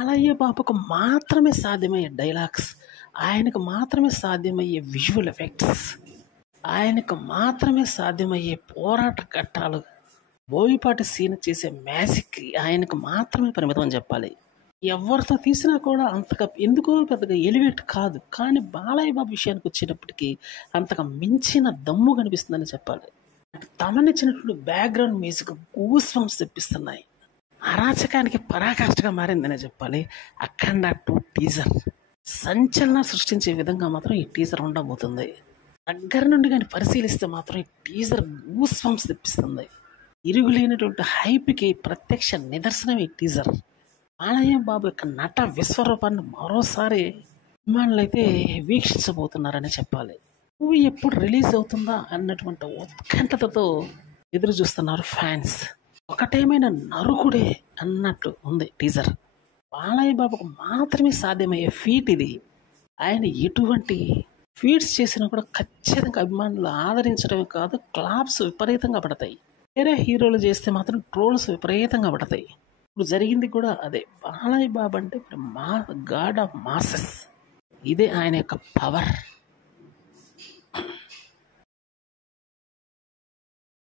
బాలయ్య బాబుకు మాత్రమే సాధ్యమయ్యే డైలాగ్స్, ఆయనకు మాత్రమే సాధ్యమయ్యే విజువల్ ఎఫెక్ట్స్, ఆయనకు మాత్రమే సాధ్యమయ్యే పోరాట ఘట్టాలు, బోయపాటి సీన్ చేసే మ్యాజిక్ ఆయనకు మాత్రమే పరిమితం అని చెప్పాలి. ఎవరితో తీసినా కూడా అంతగా ఎందుకో పెద్దగా ఎలివేట్ కాదు. కానీ బాలయ్య బాబు విషయానికి వచ్చేటప్పటికి అంతగా మించిన దమ్ము కనిపిస్తుందని చెప్పాలి. తమనిచ్చినటువంటి బ్యాక్గ్రౌండ్ మ్యూజిక్ గూస్ బంప్స్ తెప్పిస్తున్నాయి. అరాచకానికి పరాకాష్ఠగా మారిందనే చెప్పాలి. అఖండ 2 టీజర్ సంచలనం సృష్టించే విధంగా మాత్రం ఈ టీజర్ ఉండబోతుంది. దగ్గర నుండి కానీ పరిశీలిస్తే మాత్రం ఈ టీజర్ గూస్ బంప్స్ తెప్పిస్తుంది. ఇరుగులేనటువంటి హైప్కి ప్రత్యక్ష నిదర్శనం ఈ టీజర్. బాలయ్య బాబు యొక్క నట విశ్వరూపాన్ని మరోసారి అభిమానులు అయితే వీక్షించబోతున్నారని చెప్పాలి. మూవీ ఎప్పుడు రిలీజ్ అవుతుందా అన్నటువంటి ఉత్కంఠతతో ఎదురు చూస్తున్నారు ఫ్యాన్స్. ఒకటేమైనా నరుకుడే అన్నట్టు ఉంది టీజర్. బాలయ్య బాబుకు మాత్రమే సాధ్యమయ్యే ఫీట్ ఇది. ఆయన ఎటువంటి ఫీట్స్ చేసినా కూడా ఖచ్చితంగా అభిమానులు ఆదరించడమే కాదు, క్లాప్స్ విపరీతంగా పడతాయి. వేరే హీరోలు చేస్తే మాత్రం ట్రోల్స్ విపరీతంగా పడతాయి. ఇప్పుడు జరిగింది కూడా అదే. బాలయ్య బాబు అంటే ఇప్పుడు గాడ్ ఆఫ్ మాసెస్. ఇదే ఆయన యొక్క పవర్.